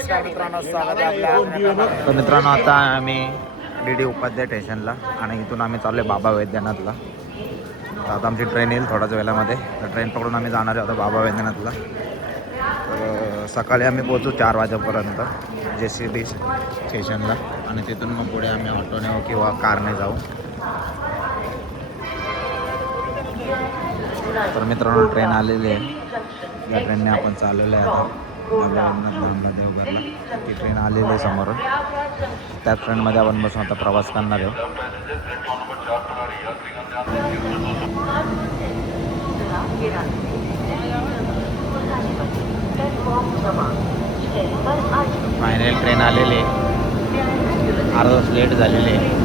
नमस्कार मित्रांनो, स्वागत आहे आपल्या. तर मित्रांनो, आता आम्ही DD उपाध्याय स्टेशनला आणि इथून आम्ही चाललो बाबा वैद्यनाथला. तर आता आमची ट्रेन येईल थोड्याच वेळामध्ये. तर ट्रेन पकडून आम्ही जाणार आहे आता बाबा वैद्यनाथला. तर सकाळी आम्ही पोहोचू 4 वाजेपर्यंत JCB स्टेशनला आणि तिथून मग पुढे आम्ही ऑटोने किंवा कारने जाऊ. तर मित्रांनो, ट्रेन आलेली आहे. या ट्रेनने आपण चाललेलो आहे आता धामला देवघरला. ती ट्रेन आलेली आहे समोरून. त्या ट्रेनमध्ये आपण बसून आता प्रवास करणार आहे. फायनल ट्रेन आलेली आहे. अर्धा तास लेट झालेली आहे.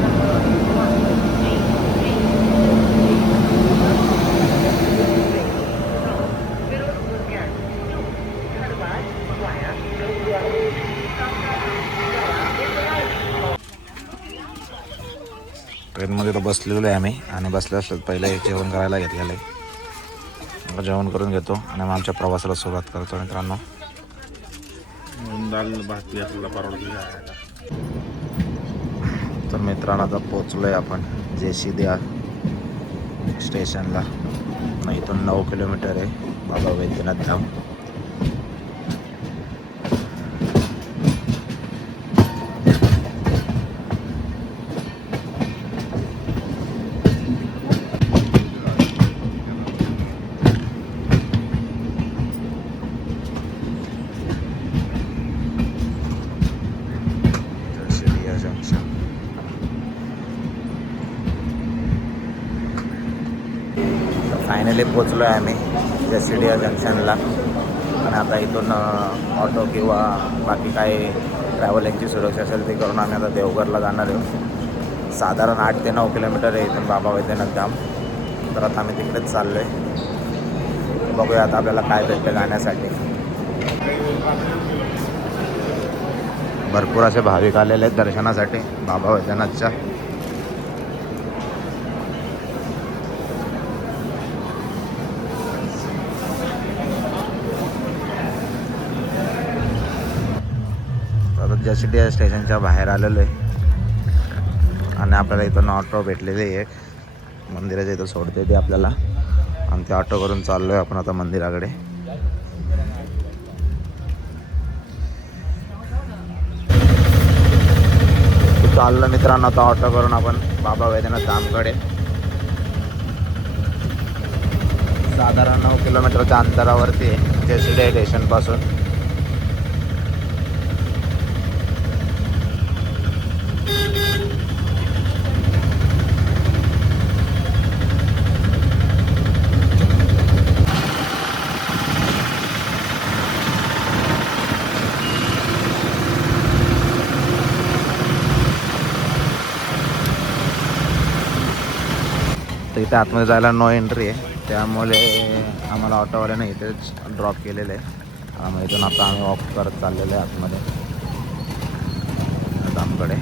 ट्रेनमध्ये तर बसलेलो आहे आम्ही आणि बसल्या असतात पहिले जेवण करायला घेतलेलं आहे. जेवण करून घेतो आणि मग आमच्या प्रवासाला सुरुवात करतो मित्रांनो. तर मित्रांनो, आता पोचलो आहे आपण JCB स्टेशनला. इथून 9 किलोमीटर आहे बाबा वैद्यनाथ धाम. फायनली पोचलो आहे आम्ही JCB जंक्शनला आणि आता इथून ऑटो किंवा बाकी काही ट्रॅव्हलिंगची सुरक्षा असेल ती करून आम्ही आता देवघरला जाणार आहोत. साधारण 8 ते 9 किलोमीटर आहे इथून बाबा वैद्यनाथ धाम. तर आता आम्ही तिकडेच चाललो आहे. बघूया आता आपल्याला काय भेटतं जाण्यासाठी. भरपूर असे भाविक आलेले आहेत दर्शनासाठी बाबा वैद्यनाथच्या. JCB स्टेशनच्या बाहेर आलेलो आहे आणि आपल्याला इथून ऑटो भेटलेली आहे. एक मंदिराच्या इथं सोडते ते आपल्याला आणि ते ऑटो करून चाललो आहे आपण आता मंदिराकडे. चाललो मित्रांनो आता ऑटो करून आपण बाबा वैद्यनाथ धामकडे. साधारण 9 किलोमीटरच्या अंतरावरती आहे JCB स्टेशनपासून. तर इथे आतमध्ये जायला नो एंट्री आहे, त्यामुळे आम्हाला ऑटोवाल्याने इथेच ड्रॉप केलेलं आहे. त्यामुळे इथून आता आम्ही वॉक करत चाललेलो आहे आतमध्ये धामकडे.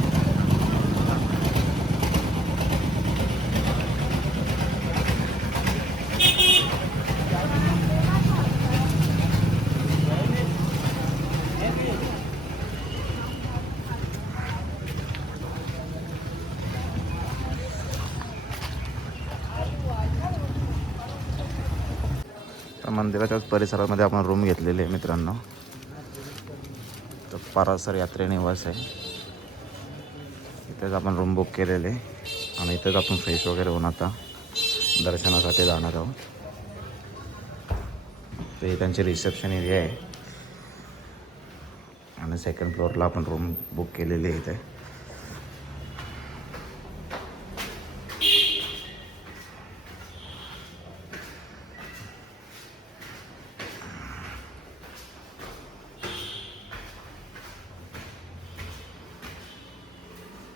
तर मंदिराच्याच परिसरामध्ये आपण रूम घेतलेली आहे मित्रांनो. तर पारासर यात्रे निवास आहे, इथेच आपण रूम बुक केलेले आणि इथेच आपण फ्रेश वगैरे होऊन आता दर्शनासाठी जाणार आहोत. तर हे त्यांचे रिसेप्शन एरिया आहे आणि 2nd फ्लोअरला आपण रूम बुक केलेली आहे इथे.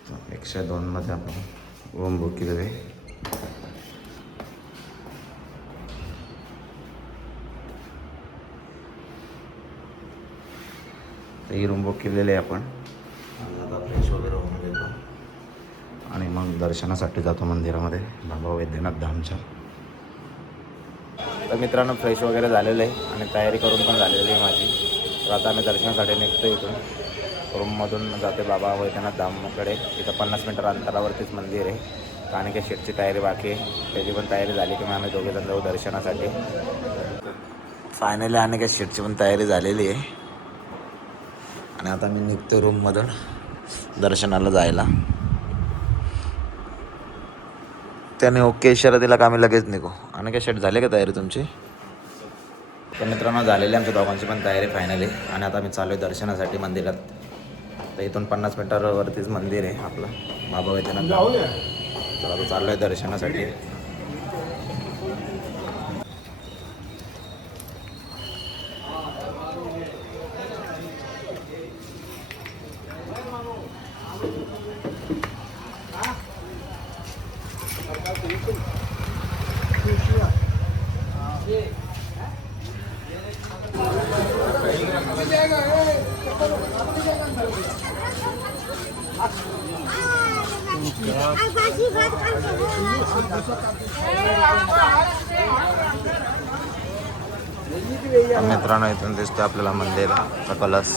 तर 102 मध्ये आपण रूम बुक केलेले आहे. ही रूम बुक केलेली आहे आपण. आता फ्रेश वगैरे होऊन घेतो आणि मग दर्शनासाठी जातो मंदिरामध्ये बाबा वैद्यनाथ धामच्या. तर मित्रांनो, फ्रेश वगैरे झालेलं आहे आणि तयारी करून पण झालेली आहे माझी. तर आता आम्ही दर्शनासाठी निघतो इथून. रूममधून जाते बाबा वैद्यनाथ धामकडे. इथं 50 मीटर अंतरावरतीच मंदिर आहे. कारण की शेटची तयारी बाकी आहे, त्याची पण तयारी झाली की मग आम्ही दोघेजण जाऊ दर्शनासाठी. फायनली आणि काय शेटची पण तयारी झालेली आहे आणि आता मी निघतो रूममधून दर्शनाला जायला. त्याने ओके इशारा दिला का आम्ही लगेच निघू. आणि काय शेट झाले का तयारी तुमची? तर मित्रांनो झालेली आमच्या दोघांची पण तयारी फायनली. आणि आता आम्ही चालू आहे दर्शनासाठी मंदिरात. तर इथून 50 मीटरवरतीच मंदिर आहे आपलं बाबा वैद्यनाथ. तर आता चाललो आहे दर्शनासाठी. मित्रांनो इथून दिसतो आपल्याला मंदिराचा कलश.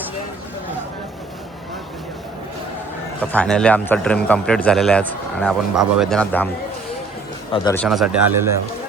तर फायनली आमचा ड्रीम कंप्लीट झालेला आहे आज आणि आपण बाबा वैद्यनाथ धाम दर्शनासाठी आलेलो आहे.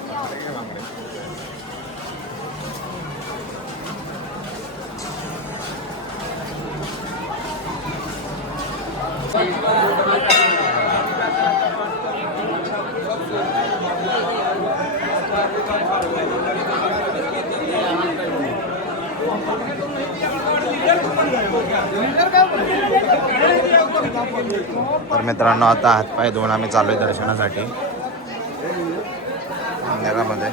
तर मित्रांनो आता हातपाय धुवून आम्ही चालू आहे दर्शनासाठी मंदिरामध्ये.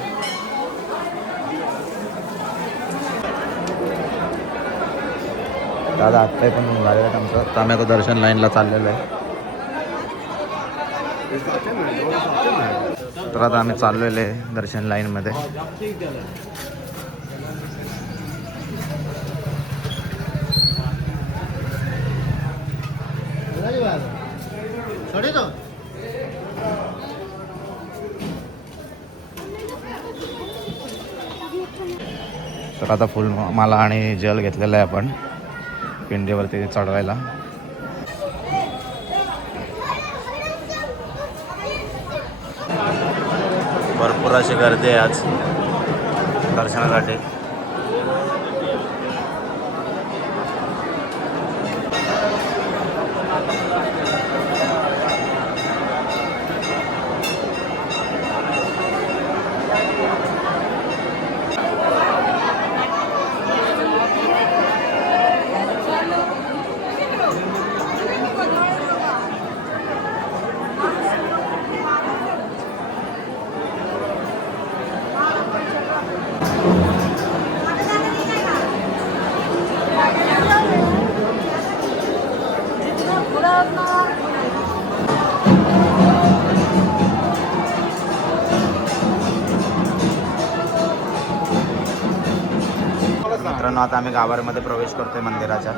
दादा हातपाय पण झालेलं आहे आमचं. तर आम्ही आता दर्शन लाईनला चाललेलो आहे. तर आता आम्ही चाललेलो आहे दर्शन लाईनमध्ये. तर आता फुल माला आणि जल घेतलेला आहे आपण पिंडीवरती चढवायला. भरपूर अशी गर्दी आहे आज दर्शनासाठी. मित्रांनो आता आम्ही गाभाऱ्यामध्ये प्रवेश करतोय मंदिराच्या.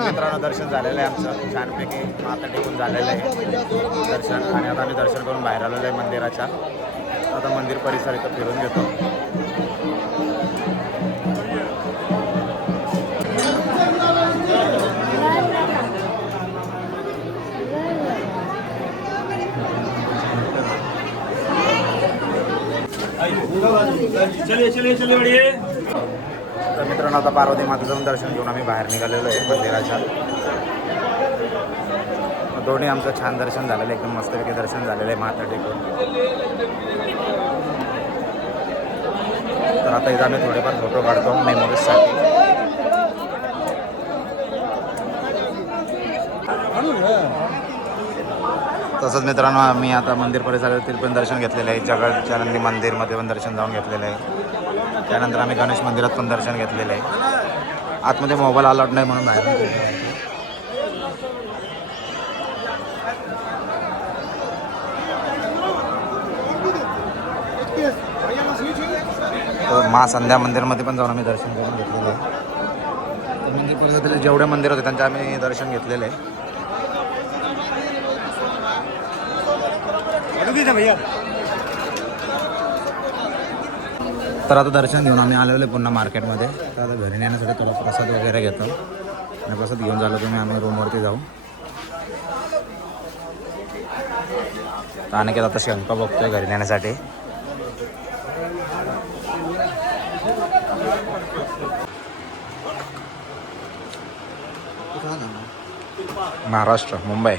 मित्रांनो दर्शन झालेलं आहे आमचं छानपैकी. माता टेकून झालेलं आहे दर्शन आणि आता आम्ही दर्शन करून बाहेर आलेलो आहे मंदिराच्या. आता मंदिर परिसर इथं फिरून घेतो. तर मित्रांनो आता पार्वती मातेचं दर्शन घेऊन आम्ही बाहेर निघालेलो आहे मंदिराच्या. दोन्ही आमचं छान दर्शन झालेलं आहे, एकदम मस्तपैकी दर्शन झालेलं आहे माता टेकून. तर आता इथं आम्ही थोडेफार फोटो काढतो मेमोरीजसाठी. तसंच मित्रांनो आम्ही आता मंदिर परिसरातील पण दर्शन घेतलेलं आहे. जगजाननी मंदिरमध्ये पण दर्शन जाऊन घेतलेलं आहे. त्यानंतर आम्ही गणेश मंदिरात पण दर्शन घेतलेलं आहे. आतमध्ये मोबाईल अलाउड नाही म्हणून बाहेर महासंध्या मंदिरमध्ये पण जाऊन आम्ही दर्शन करून घेतलेलं आहे. मंदिर परिसरातील जेवढे मंदिर होते त्यांचे आम्ही दर्शन घेतलेलं आहे. तर आता दर्शन घेऊन आम्ही आलेलो आहे पुन्हा मार्केटमध्ये. तर आता घरी नेण्यासाठी थोडा प्रसाद वगैरे घेतो आणि प्रसाद घेऊन झालो तुम्ही आम्ही रूमवरती जाऊ. तर अनेक आता शंका बघतोय घरी नेण्यासाठी. महाराष्ट्र मुंबई.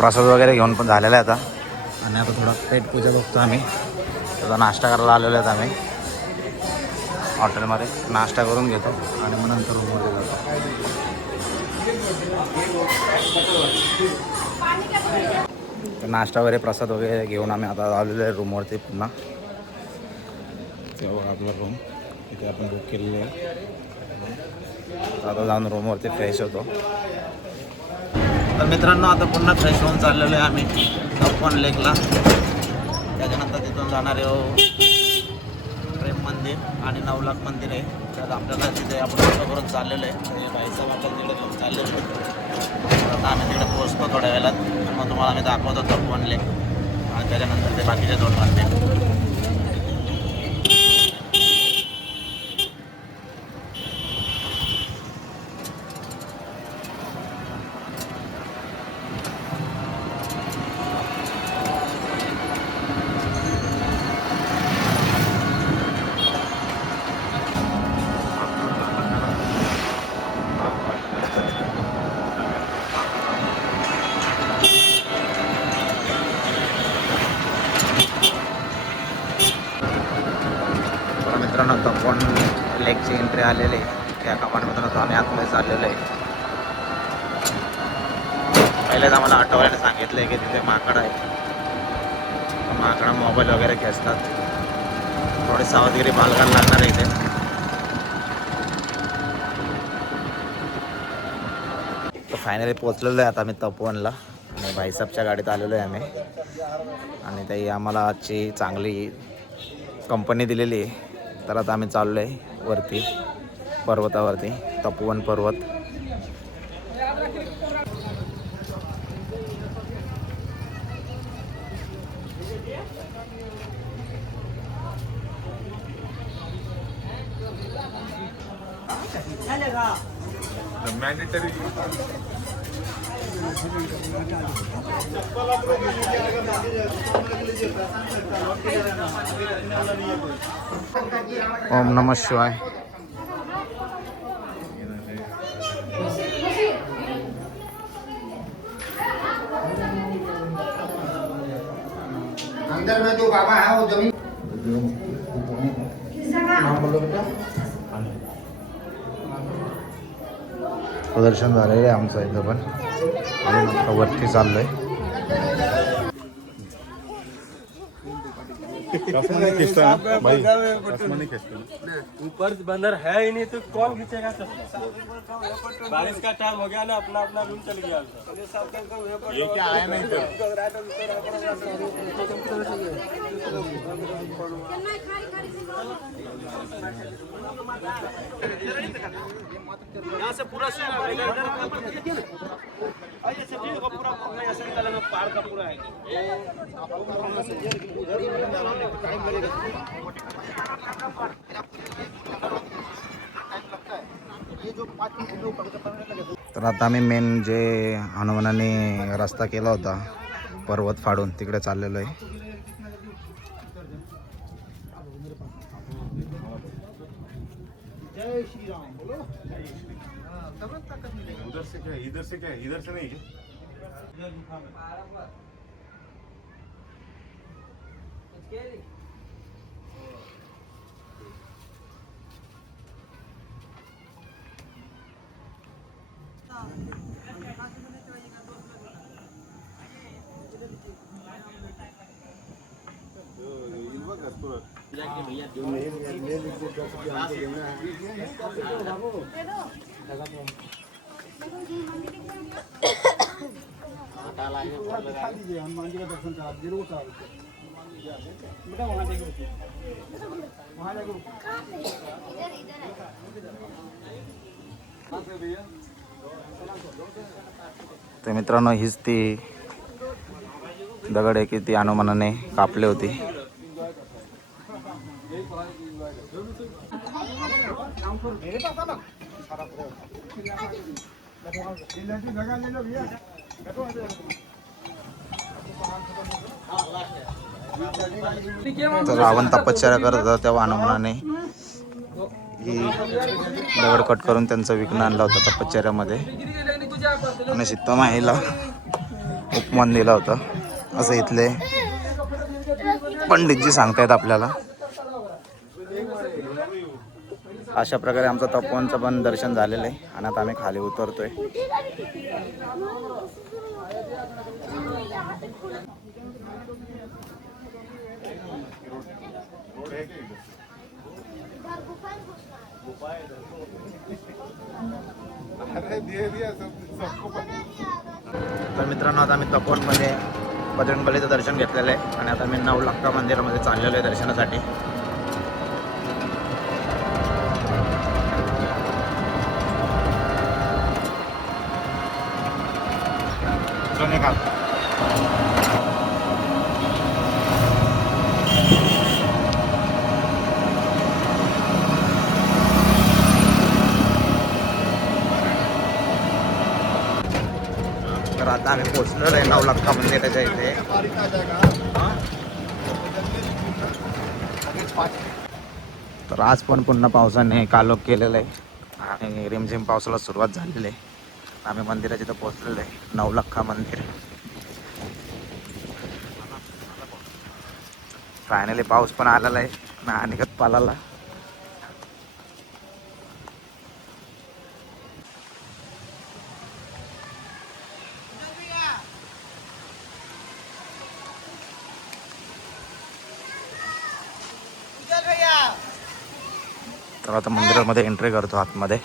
प्रसाद वगैरे घेऊन पण झालेला आहे आता. आणि आता थोडा पेट पूजा बघतो आम्ही. थोडा नाश्ता करायला आलेलो आहेत आम्ही हॉटेलमध्ये. नाश्ता करून घेतो आणि मग नंतर रूममध्ये जातो. तर नाश्ता वगैरे प्रसाद वगैरे घेऊन आम्ही आता आलेलो आहे रूमवरती पुन्हा. तेव्हा आपला रूम इथे आपण बुक केलेलं आहे. आता जाऊन रूमवरती फ्रेश होतो. तर मित्रांनो आता पुन्हा फ्रेश होऊन चाललेलो आहे आम्ही तपोवन लेकला. त्याच्यानंतर तिथून जाणार आहे प्रेम मंदिर आणि 9 लाख मंदिर आहे. तर आपल्याला तिथे आपण ऑटो करून चाललेलो आहे. ते भाईसाहेब आपल्याला तिकडे घेऊन चाललेलो आहे. आता आम्ही तिकडे पोहोचतो थोड्या वेळात. मग तुम्हाला आम्ही दाखवतो तपोवन लेक आणि त्याच्यानंतर ते बाकीचे 2 मंदिर. मित्रांनो तपोवन लेकची एंट्री आलेली आहे. त्या कमांडमधून आता आम्ही आतमध्ये चाललेलो आहे. पहिलेच आम्हाला आठवड्याने सांगितलं आहे की तिथे माकड आहे. माकडा मोबाईल वगैरे खेचतात. थोडी सावधगिरी बाळगायला लागणार आहे इथे. तर फायनली पोचलेलो आहे आता आम्ही तपोवनला आणि भाईसाहेबच्या गाडीत आलेलो आहे आम्ही. आणि त्याही आम्हाला आजची चांगली कंपनी दिलेली आहे. तर आता आम्ही चाललो आहे वरती पर्वतावरती तपोवन पर्वत. ओम नमः शिवाय. अंदर में जो बाबा है वो जमीन प्रदर्शन झालेलं आहे आमचं इथं पण. आणि वरती चाललोय. ऊपर बंदर है ही नहीं तो कौन खींचेगा चश्मा? बारिश का टाइम हो गया ना, अपना अपना रूम चल गया. ये क्या आया नहीं यहाँ से पूरा पूरा पार का पूरा है. तर आता आम्ही मेन जे हनुमानाने रस्ता केला होता पर्वत फाडून तिकडे चाललेलो आहे. जय श्री राम बोलो. उधर से क्या, इधर से क्या, इधर से नहीं है. पासपोर्ट हनुमान जी का दर्शन करा जरूर करा बेटा वहाँ देखो वहाँ देखो तर मित्रांनो हीच ती दगड आहे की ती हनुमानाने कापली होती. तर रावण तपश्चर्या करत होता तेव्हा हनुमानाने ही दगड कट करून त्यांचा विघ्न आणला होता तपश्चर्यामध्ये आणि सीतामाईला उपमान दिला होता असं इथले पंडितजी सांगतायत आपल्याला. अशा प्रकारे आमचं तपोवनचं पण दर्शन झालेलं आहे आणि आता आम्ही खाली उतरतोय. तर मित्रांनो आता आम्ही तपोवनमध्ये बजरंगबलीचं दर्शन घेतलेलं आहे आणि आता मी नवलखा मंदिरामध्ये चाललेलो आहे दर्शनासाठी. तर आता आम्ही पोचलेलो आहे नवलखा मंदिराच्या इथे. तर आज पण पुन्हा पावसाने कालोख केलेलं आहे आणि रिमझिम पावसाला सुरुवात झालेली आहे. आम्ही मंदिराच्या इथं पोचलेलो आहे नवलखा मंदिर. फायनली पाऊस पण आलेला आहे ना अनिकत पालाला. तर आता मंदिरामध्ये एंट्री करतो आतमध्ये.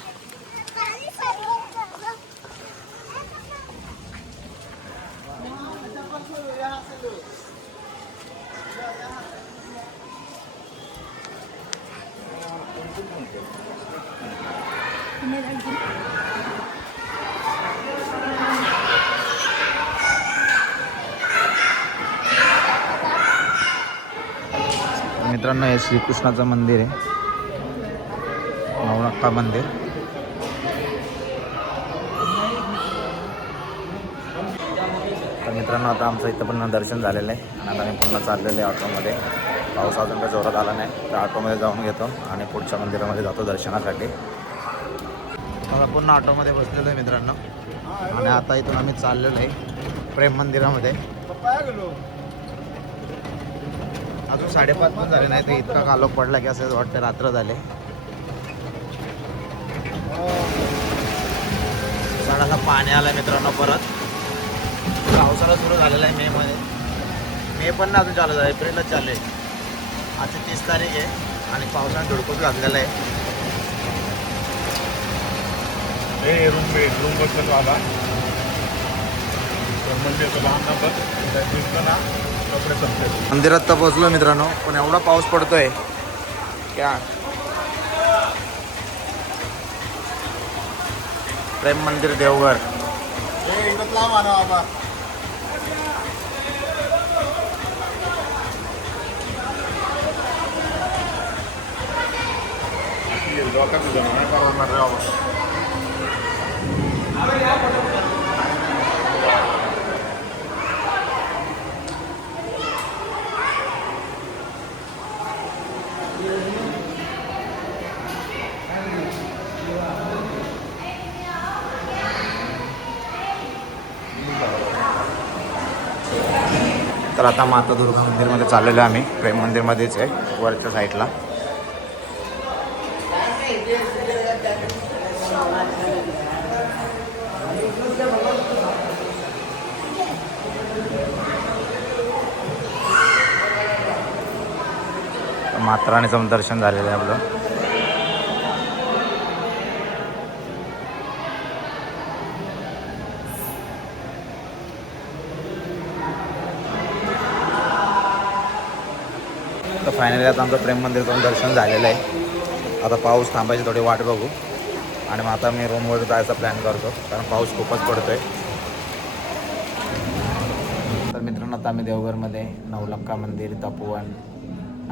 मित्रांनो हे श्रीकृष्णाचं मंदिर आहे नवलखा मंदिर. तर मित्रांनो आता आमचं इथं पण दर्शन झालेलं आहे आणि आता आम्ही पुन्हा चाललेलं आहे ऑटोमध्ये. पाऊस अजून काही जोरात आला नाही तर ऑटोमध्ये जाऊन घेतो आणि पुढच्या मंदिरामध्ये जातो दर्शनासाठी. आता पुन्हा ऑटोमध्ये बसलेलो आहे मित्रांनो आणि आता इथून आम्ही चाललेलो आहे प्रेम मंदिरामध्ये. अजून 5:30 पण झाले नाही तर इतका कालोख पडला की असं वाटतं रात्र झाले. झाडाला पाणी आलं आहे मित्रांनो. परत पावसाला सुरू झालेला आहे मे पण ना अजून चालू झालं, एप्रिलच चालू आहे. आजची 30 तारीख आहे आणि पावसाने धुडकूस घातलेला आहे. रूम बसलो आला मंदिरचं लहान नंबर दिसलं ना कपडे संपले. मंदिरात तर पोहोचलो मित्रांनो पण एवढा पाऊस पडतोय क्या. प्रेम मंदिर देवघर. तर आता माता दुर्गा मंदिरमध्ये चाललेलो आहे आम्ही. प्रेम मंदिरमध्येच आहे वरच्या साईडला. मात्राणीचं दर्शन झालेलं आहे आपलं. तर फायनली आता आमचं प्रेम मंदिरचं दर्शन झालेलं आहे. आता पाऊस थांबायची थोडी वाट बघू आणि मग आता मी रूमवर जायचा प्लॅन करतो कारण पाऊस खूपच पडतोय. तर मित्रांनो आता आम्ही देवघरमध्ये नवलक्खा मंदिर, तपोवन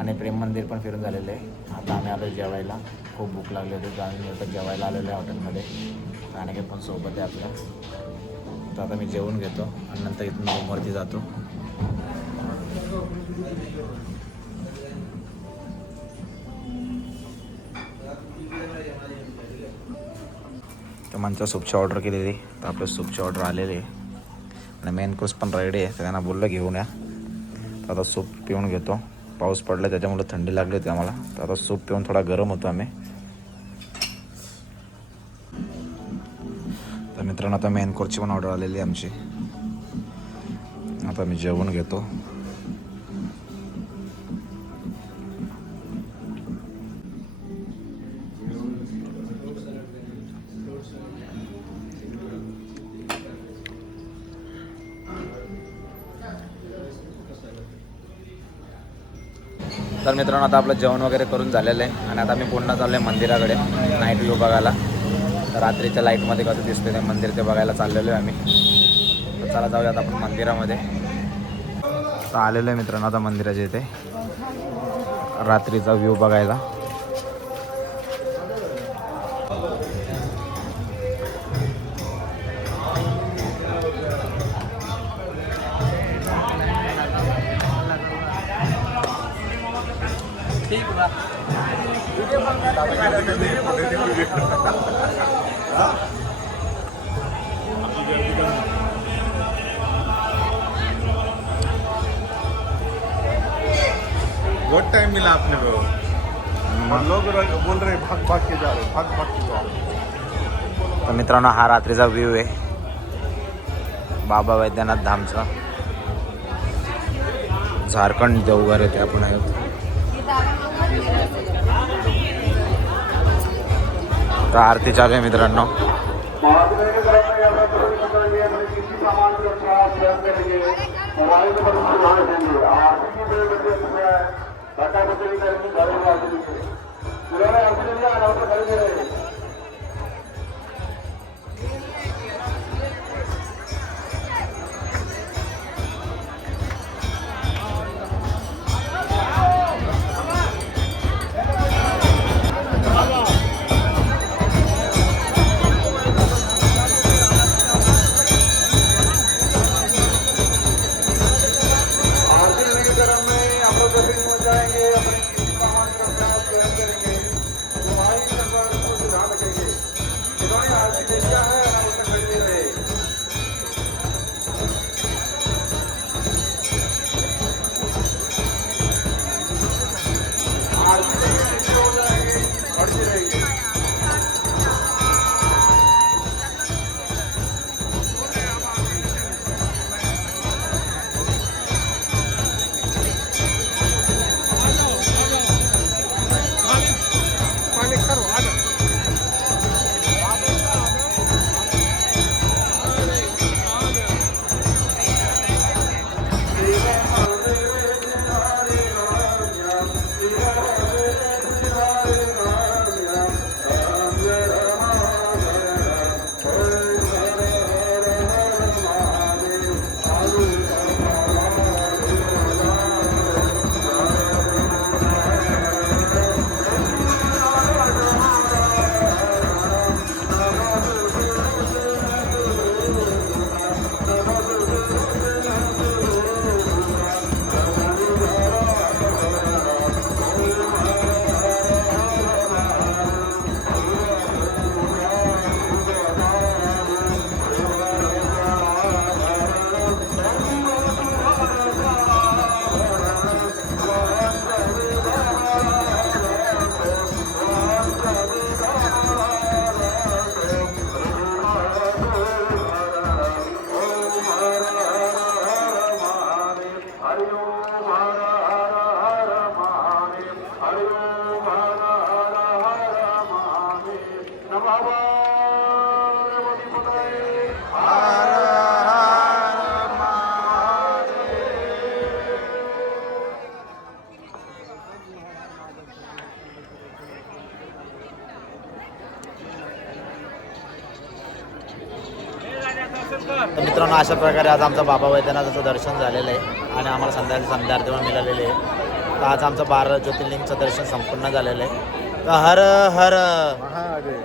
आणि प्रेम मंदिर पण फिरून झालेलं आहे. आता आम्ही आलो जेवायला. खूप भूक लागली होती तर आम्ही आता जेवायला आलेलो आहे हॉटेलमध्ये. आणि पण सोबत आहे आपल्या. तर आता मी जेवून घेतो आणि नंतर इथून रूमवरती जातो. तर मंचा सूपची ऑर्डर केलेली. तर आपल्या सूपची ऑर्डर आलेली आहे आणि मेन कोर्स पण रेडी आहे. तर त्यांना बोललं घेऊन या. तर आता सूप पिऊन घेतो. पाऊस पडला त्याच्यामुळे थंडी लागली होती आम्हाला. तर आता सूप पिऊन थोडा गरम होतो आम्ही. तर मित्रांनो आता मेन कोर्सची पण ऑर्डर आलेली आहे आमची. आता मी जेवण घेतो. तर मित्रांनो आता आपलं जेवण वगैरे करून झालेलं आहे आणि आता मी पुन्हा चाललो आहे मंदिराकडे नाईट व्ह्यू बघायला. तर रात्रीच्या लाईटमध्ये कसं दिसतं ते मंदिर ते बघायला चाललेलो आहे आम्ही. तर चला जाऊया आता आपण मंदिरामध्ये. तर आलेलो आहे मित्रांनो आता मंदिराच्या इथे रात्रीचा व्ह्यू बघायला. बहुत टाइम मिला आपने को. लोग बोल रहे भाग भाग के जा रहे, भाग भाग के जा रहे. तर मित्रांनो हा रात्रीचा व्ह्यू आहे बाबा वैद्यनाथ धामचा. झारखंड देवघर आहे ते आपण आहोत. तर आरती चालू आहे मित्रांनो. तर मित्रांनो अशा प्रकारे आज आमचा बाबा वैद्यनाथाचं दर्शन झालेलं आहे आणि आम्हाला संध्याकाळी आरती पण मिळालेली आहे. तर आज आमचं 12 ज्योतिर्लिंगचं दर्शन संपूर्ण झालेलं आहे. तर हर हर महादेव.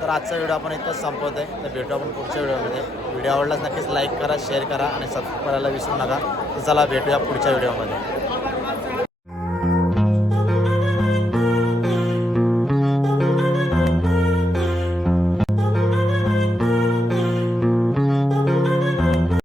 तर आजचा व्हिडिओ आपण इथंच संपवतो आहे. तर भेटू आपण पुढच्या व्हिडिओमध्ये. व्हिडिओ आवडल्यास नक्कीच लाईक करा, शेअर करा आणि सबस्क्राईब करायला विसरू नका. तर चला भेटूया पुढच्या व्हिडिओमध्ये.